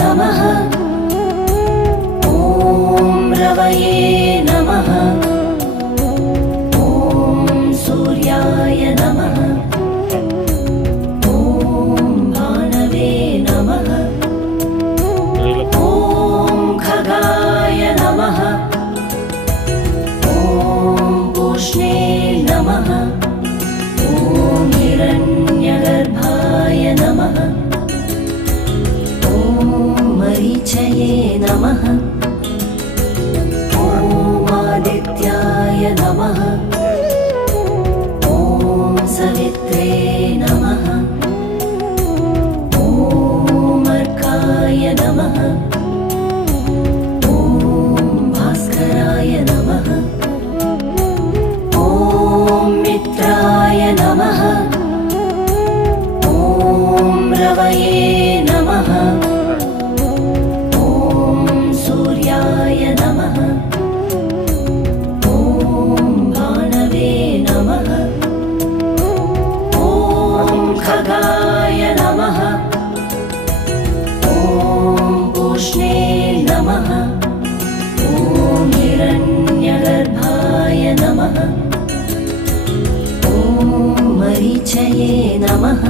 नमः। ॐ रवये नमः। ॐ सूर्याय नमः। ॐ भानवे नमः। ॐ खगाय नमः। ॐ पूष्णे नमः। ॐ हिरण्यगर्भाय नमः। ॐ मरीचये नमः। ॐ आदित्याय नमः। ॐ सवित्रे नमः। ॐ अर्काय नमः। ॐ भास्कराय नमः। ॐ मित्राय नमः। ॐ रवये नमः। ॐ सूर्याय नमः। ॐ भानवे नमः। ॐ खगाय नमः। ॐ पूष्णे नमः। ॐ हिरण्यगर्भाय नमः। ॐ मरीचये नमः।